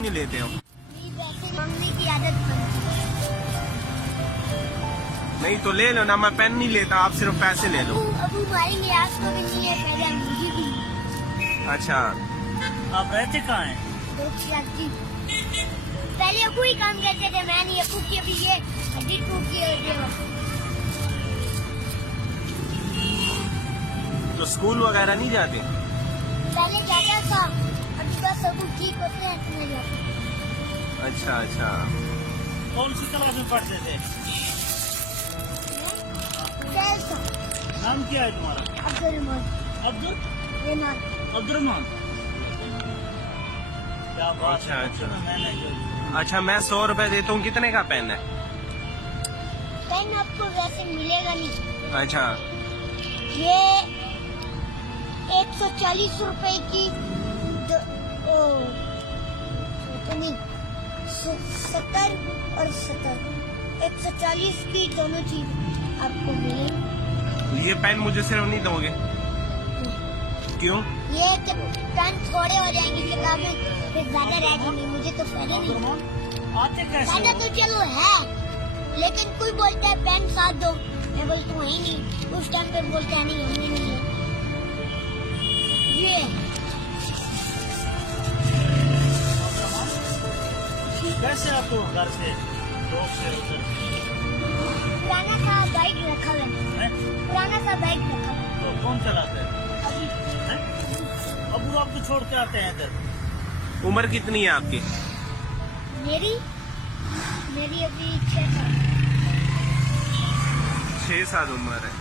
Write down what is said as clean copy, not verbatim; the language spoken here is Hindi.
नहीं लेते हो? वैसे मांगने की आदत बनती है। नहीं तो ले लो ना, मैं पेन नहीं लेता, आप सिर्फ पैसे ले लो। अबू मारेंगे, आपको भी नहीं है पैदा, मुझे भी नहीं। अच्छा, आप रहते कहाँ हैं? पहले अबू ही काम करते थे, मैं नहीं। अबू की अभी ये अभी तो स्कूल वगैरह नहीं जाते? पहले जाता था, अभी बस अबू ठीक होते हैं तो मैं जाता हूँ। अच्छा अच्छा। कौन सी क्लास में पढ़ते थे? कैसा? नाम क्या है तुम्हारा? अब्दुल अब्दुल अब्दुलरहमान। क्या बात अच्छा, है, अच्छा। मैंने जो अच्छा, मैं 100 रुपए देता हूँ, कितने का पेन है? पेन आपको वैसे मिलेगा नहीं। अच्छा, ये 140 रुपए की नहीं 70 और 70 140 की दोनों चीज आपको मिलेगी। ये पेन मुझे सिर्फ नहीं दोगे? क्यों? ये पेन थोड़े हो जाएंगे, किताबें फिर ज्यादा रह जाएंगी, मुझे तो पहले नहीं। अब्दुलरहमान आते कैसे ज्यादा हो? तो चलो है, लेकिन कोई बोलता है पेन साथ दो, मैं बोलती हूँ है नहीं। उस टाइम पे बोलता है नहीं, हमने नहीं है। ये कैसे आप तो घर से रोड से उधर पुराना सा बाइक रखा हुआ है, हैं? पुराना सा बाइक रखा हुआ है। तो कौन चलाते हैं? अभी हैं? अबू आपको छोड़ के आते हैं इधर। उम्र कितनी है आपकी? मेरी मेरी अभी 6 साल। 6 साल उम्र है।